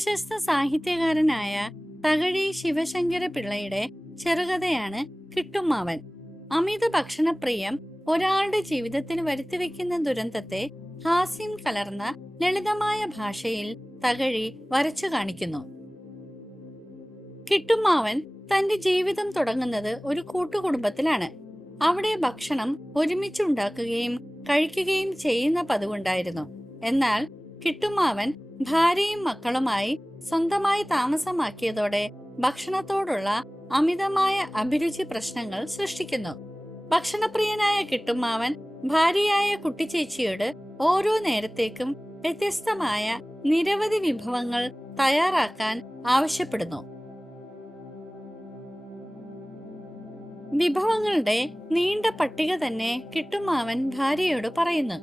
പ്രശസ്ത സാഹിത്യകാരനായ തകഴി ശിവശങ്കര പിള്ളയുടെ ചെറുകഥയാണ് കിട്ടുമ്മാവൻ. അമിത ഭക്ഷണപ്രിയം ഒരാളുടെ ജീവിതത്തിന് വരുത്തിവെക്കുന്ന ദുരന്തത്തെ ഹാസ്യം കലർന്ന ലളിതമായ ഭാഷയിൽ തകഴി വരച്ചു കാണിക്കുന്നു. കിട്ടുമ്മാവൻ തന്റെ ജീവിതം തുടങ്ങുന്നത് ഒരു കൂട്ടുകുടുംബത്തിലാണ്. അവിടെ ഭക്ഷണം ഒരുമിച്ചുണ്ടാക്കുകയും കഴിക്കുകയും ചെയ്യുന്ന പതിവുണ്ടായിരുന്നു. എന്നാൽ കിട്ടുമ്മാവൻ ഭാര്യയും മക്കളുമായി സ്വന്തമായി താമസമാക്കിയതോടെ ഭക്ഷണത്തോടുള്ള അമിതമായ അഭിരുചി പ്രശ്നങ്ങൾ സൃഷ്ടിക്കുന്നു. ഭക്ഷണപ്രിയനായ കിട്ടുമ്മാവൻ ഭാര്യയായ കുട്ടിച്ചേച്ചിയോട് ഓരോ നേരത്തേക്കും വ്യത്യസ്തമായ നിരവധി വിഭവങ്ങൾ തയ്യാറാക്കാൻ ആവശ്യപ്പെടുന്നു. വിഭവങ്ങളുടെ നീണ്ട പട്ടിക തന്നെ കിട്ടുമ്മാവൻ ഭാര്യയോട് പറയുന്നു.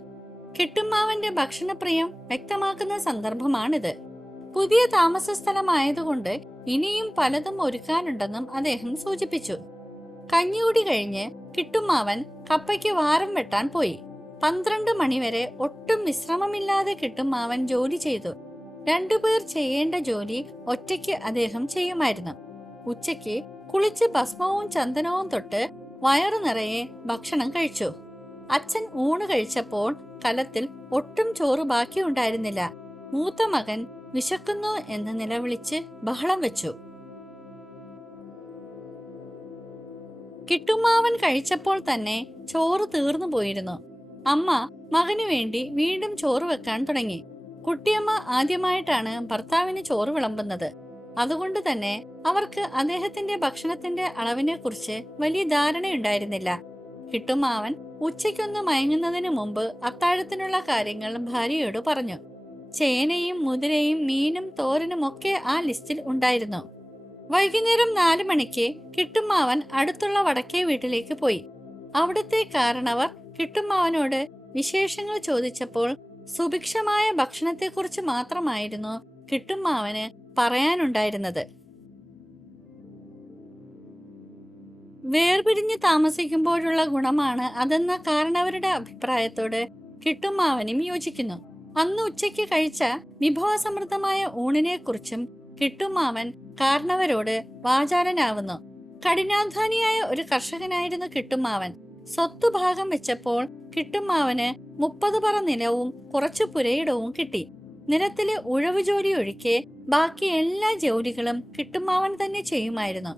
കിട്ടുമ്മാവന്റെ ഭക്ഷണപ്രിയം വ്യക്തമാക്കുന്ന സന്ദർഭമാണിത്. പുതിയ താമസ സ്ഥലമായതുകൊണ്ട് ഇനിയും പലതും ഒരുക്കാനുണ്ടെന്നും അദ്ദേഹം സൂചിപ്പിച്ചു. കഞ്ഞിയൂടി കഴിഞ്ഞ് കിട്ടുമ്മാവൻ കപ്പയ്ക്ക് വാരം വെട്ടാൻ പോയി. 12 മണിവരെ ഒട്ടും വിശ്രമമില്ലാതെ കിട്ടുമ്മാവൻ ജോലി ചെയ്തു. 2 പേർ ചെയ്യേണ്ട ജോലി ഒറ്റയ്ക്ക് അദ്ദേഹം ചെയ്യുമായിരുന്നു. ഉച്ചയ്ക്ക് കുളിച്ച് ഭസ്മവും ചന്ദനവും തൊട്ട് വയറു നിറയെ ഭക്ഷണം കഴിച്ചു. അച്ഛൻ ഊണ് കഴിച്ചപ്പോൾ കലത്തിൽ ഒട്ടും ചോറ് ബാക്കിയുണ്ടായിരുന്നില്ല. മൂത്ത മകൻ വിശക്കുന്നു എന്ന് നിലവിളിച്ച് ബഹളം വെച്ചു. കിട്ടുമ്മാവൻ കഴിച്ചപ്പോൾ തന്നെ ചോറ് തീർന്നു പോയിരുന്നു. അമ്മ മകനു വേണ്ടി വീണ്ടും ചോറ് വെക്കാൻ തുടങ്ങി. കുട്ടിയമ്മ ആദ്യമായിട്ടാണ് ഭർത്താവിന് ചോറ് വിളമ്പുന്നത്. അതുകൊണ്ട് തന്നെ അവർക്ക് അദ്ദേഹത്തിന്റെ ഭക്ഷണത്തിന്റെ അളവിനെ കുറിച്ച് വലിയ ധാരണയുണ്ടായിരുന്നില്ല. കിട്ടുമ്മാവൻ ഉച്ചയ്ക്കൊന്ന് മയങ്ങുന്നതിന് മുമ്പ് അത്താഴത്തിനുള്ള കാര്യങ്ങൾ ഭാര്യയോട് പറഞ്ഞു. ചേനയും മുതിരയും മീനും തോരനും ഒക്കെ ആ ലിസ്റ്റിൽ ഉണ്ടായിരുന്നു. വൈകുന്നേരം 4 മണിക്ക് കിട്ടുമ്മാവൻ അടുത്തുള്ള വടക്കേ വീട്ടിലേക്ക് പോയി. അവിടുത്തെ കാരണവർ കിട്ടുമ്മാവനോട് വിശേഷങ്ങൾ ചോദിച്ചപ്പോൾ സുഭിക്ഷമായ ഭക്ഷണത്തെക്കുറിച്ച് മാത്രമായിരുന്നു കിട്ടുമ്മാവന് പറയാനുണ്ടായിരുന്നത്. വേർപിരിഞ്ഞ് താമസിക്കുമ്പോഴുള്ള ഗുണമാണ് അതെന്ന കാരണവരുടെ അഭിപ്രായത്തോട് കിട്ടുമ്മാവനും യോജിക്കുന്നു. അന്ന് ഉച്ചയ്ക്ക് കഴിച്ച വിഭവസമൃദ്ധമായ ഊണിനെക്കുറിച്ചും കിട്ടുമ്മാവൻ കാരണവരോട് വാചാലനാവുന്നു. കഠിനാധ്വാനിയായ ഒരു കർഷകനായിരുന്നു കിട്ടുമ്മാവൻ. സ്വത്തു ഭാഗം വെച്ചപ്പോൾ കിട്ടുമ്മാവന് 30 പറ നിലവും കുറച്ചു പുരയിടവും കിട്ടി. നിലത്തിലെ ഉഴവു ജോലി ഒഴികെ ബാക്കി എല്ലാ ജോലികളും കിട്ടുമ്മാവൻ തന്നെ ചെയ്യുമായിരുന്നു.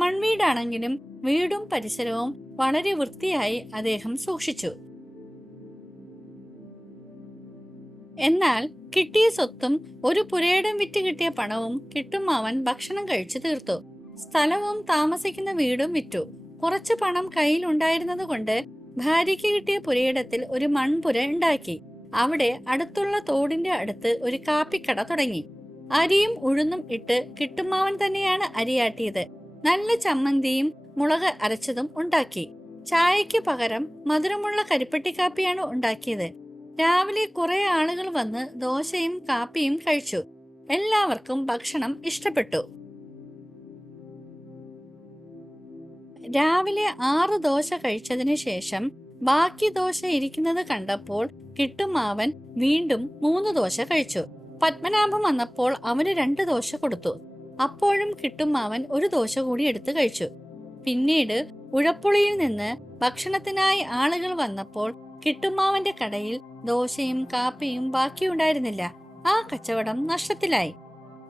മൺവീടാണെങ്കിലും വീടും പരിസരവും വളരെ വൃത്തിയായി അദ്ദേഹം സൂക്ഷിച്ചു. എന്നാൽ കിട്ടിയ സ്വത്തും ഒരു പുരയിടം വിറ്റ് കിട്ടിയ പണവും കിട്ടുമ്മാവൻ ഭക്ഷണം കഴിച്ചു തീർത്തു. സ്ഥലവും താമസിക്കുന്ന വീടും വിറ്റു. കുറച്ചു പണം കയ്യിൽ ഉണ്ടായിരുന്നത് കൊണ്ട് ഭാര്യയ്ക്ക് കിട്ടിയ പുരയിടത്തിൽ ഒരു മൺപുര ഉണ്ടാക്കി. അവിടെ അടുത്തുള്ള തോടിന്റെ അടുത്ത് ഒരു കാപ്പിക്കട തുടങ്ങി. അരിയും ഉഴുന്നും ഇട്ട് കിട്ടുമ്മാവൻ തന്നെയാണ് അരിയാട്ടിയത്. നല്ല ചമ്മന്തിയും മുളക് അരച്ചതും ഉണ്ടാക്കി. ചായയ്ക്ക് പകരം മധുരമുള്ള കരിപ്പെട്ടിക്കാപ്പിയാണ് ഉണ്ടാക്കിയത്. രാവിലെ കുറെ ആളുകൾ വന്ന് ദോശയും കാപ്പിയും കഴിച്ചു. എല്ലാവർക്കും ഭക്ഷണം ഇഷ്ടപ്പെട്ടു. രാവിലെ 6 ദോശ കഴിച്ചതിന് ശേഷം ബാക്കി ദോശ ഇരിക്കുന്നത് കണ്ടപ്പോൾ കിട്ടുമ്മാവൻ വീണ്ടും 3 ദോശ കഴിച്ചു. പത്മനാഭൻ വന്നപ്പോൾ അവന് 2 ദോശ കൊടുത്തു. അപ്പോഴും കിട്ടുമ്മാവൻ 1 ദോശ കൂടി എടുത്തു കഴിച്ചു. പിന്നീട് ഉഴപ്പുളിയിൽ നിന്ന് ഭക്ഷണത്തിനായി ആളുകൾ വന്നപ്പോൾ കിട്ടുമ്മാവന്റെ കടയിൽ ദോശയും കാപ്പിയും ബാക്കിയുണ്ടായിരുന്നില്ല. ആ കച്ചവടം നഷ്ടത്തിലായി.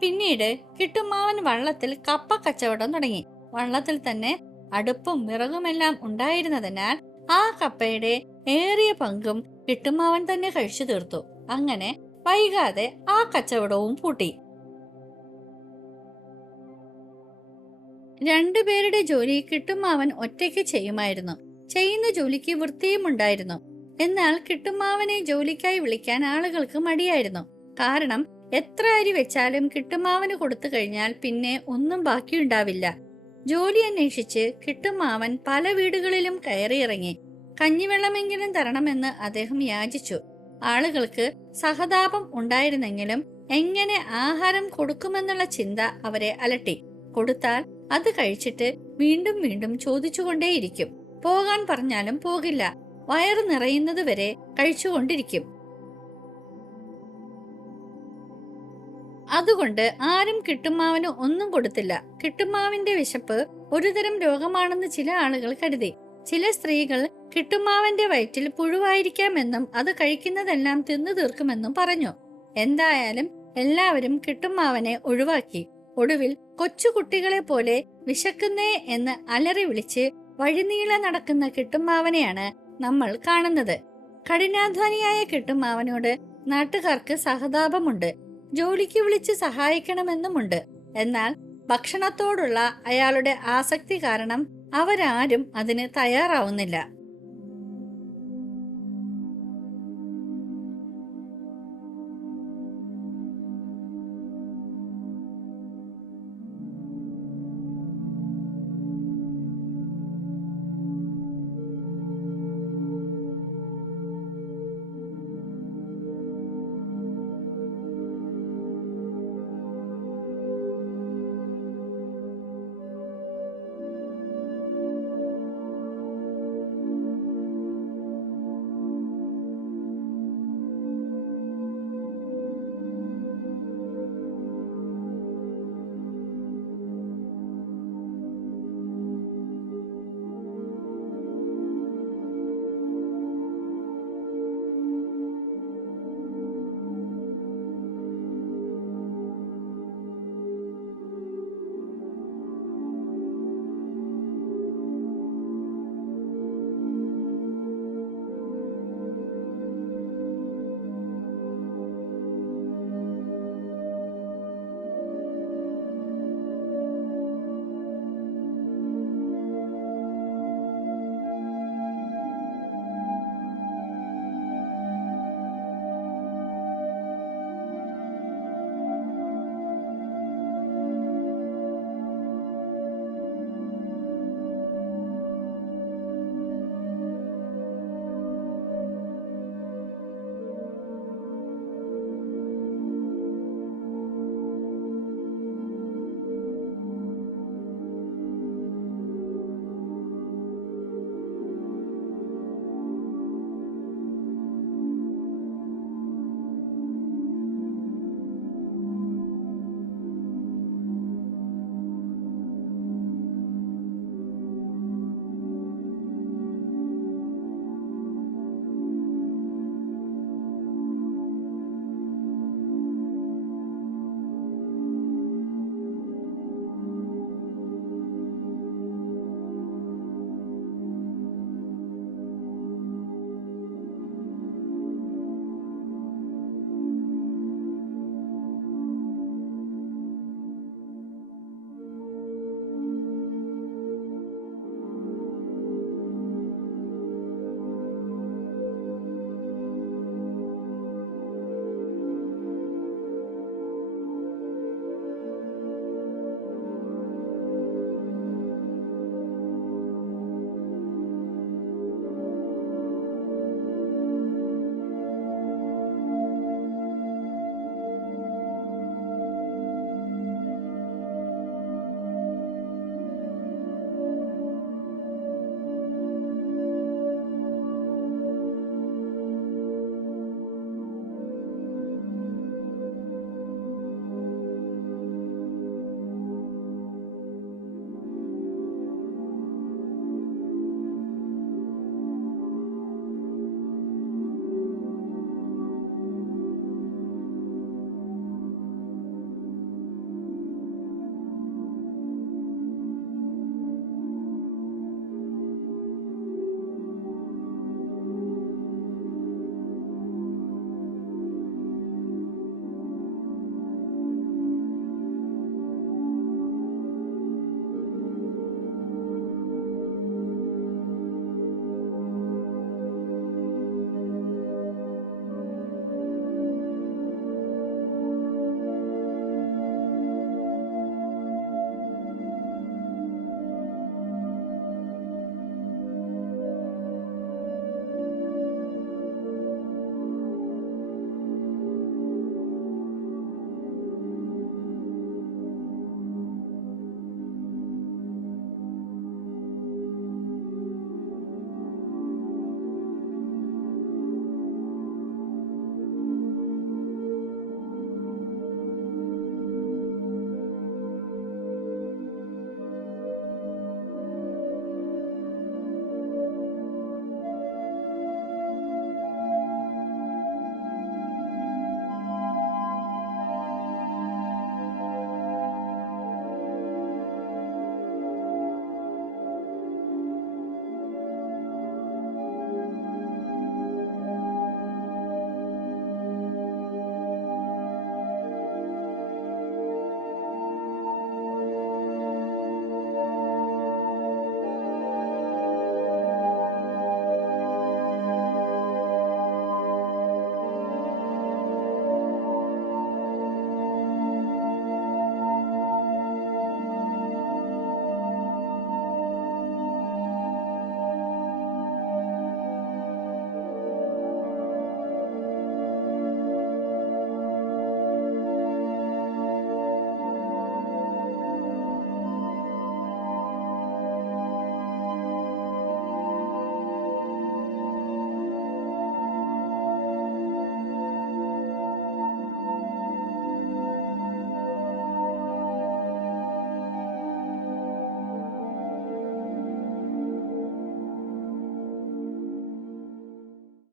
പിന്നീട് കിട്ടുമ്മാവൻ വള്ളത്തിൽ കപ്പ കച്ചവടം തുടങ്ങി. വള്ളത്തിൽ തന്നെ അടുപ്പും വിറകുമെല്ലാം ഉണ്ടായിരുന്നതിനാൽ ആ കപ്പയുടെ ഏറിയ പങ്കും കിട്ടുമ്മാവൻ തന്നെ കഴിച്ചു തീർത്തു. അങ്ങനെ വൈകാതെ ആ കച്ചവടവും പൂട്ടി. 2 പേരുടെ ജോലി കിട്ടുമ്മാവൻ ഒറ്റയ്ക്ക് ചെയ്യുമായിരുന്നു. ചെയ്യുന്ന ജോലിക്ക് വൃത്തിയും ഉണ്ടായിരുന്നു. എന്നാൽ കിട്ടുമ്മാവനെ ജോലിക്കായി വിളിക്കാൻ ആളുകൾക്ക് മടിയായിരുന്നു. കാരണം എത്ര അരി വെച്ചാലും കിട്ടുമ്മാവന് കൊടുത്തു കഴിഞ്ഞാൽ പിന്നെ ഒന്നും ബാക്കിയുണ്ടാവില്ല. ജോലി അന്വേഷിച്ച് കിട്ടുമ്മാവൻ പല വീടുകളിലും കയറിയിറങ്ങി. കഞ്ഞിവെള്ളമെങ്കിലും തരണമെന്ന് അദ്ദേഹം യാചിച്ചു. ആളുകൾക്ക് സഹതാപം ഉണ്ടായിരുന്നെങ്കിലും എങ്ങനെ ആഹാരം കൊടുക്കുമെന്നുള്ള ചിന്ത അവരെ അലട്ടി. കൊടുത്താൽ അത് കഴിച്ചിട്ട് വീണ്ടും വീണ്ടും ചോദിച്ചുകൊണ്ടേയിരിക്കും. പോകാൻ പറഞ്ഞാലും പോകില്ല. വയറ് നിറയുന്നത് വരെ കഴിച്ചുകൊണ്ടിരിക്കും. അതുകൊണ്ട് ആരും കിട്ടുമാവന് ഒന്നും കൊടുത്തില്ല. കിട്ടുമാവിന്റെ വിശപ്പ് ഒരുതരം രോഗമാണെന്ന് ചില ആളുകൾ കരുതി. ചില സ്ത്രീകൾ കിട്ടുമാവന്റെ വയറ്റിൽ പുഴുവായിരിക്കാമെന്നും അത് കഴിക്കുന്നതെല്ലാം തിന്നു തീർക്കുമെന്നും പറഞ്ഞു. എന്തായാലും എല്ലാവരും കിട്ടുമാവനെ ഒഴിവാക്കി. ഒടുവിൽ കൊച്ചുകുട്ടികളെ പോലെ വിശക്കുന്നേ എന്ന് അലറി വിളിച്ച് വഴിനീളെ നടക്കുന്ന കിട്ടുമാവനെയാണ് നമ്മൾ കാണുന്നത്. കഠിനാധ്വാനിയായ കിട്ടുമാവനോട് നാട്ടുകാർക്ക് സഹതാപമുണ്ട്, ജോലിക്ക് വിളിച്ച് സഹായിക്കണമെന്നുമുണ്ട്. എന്നാൽ ഭക്ഷണത്തോടുള്ള അയാളുടെ ആസക്തി കാരണം അവരാരും അതിന് തയ്യാറാവുന്നില്ല.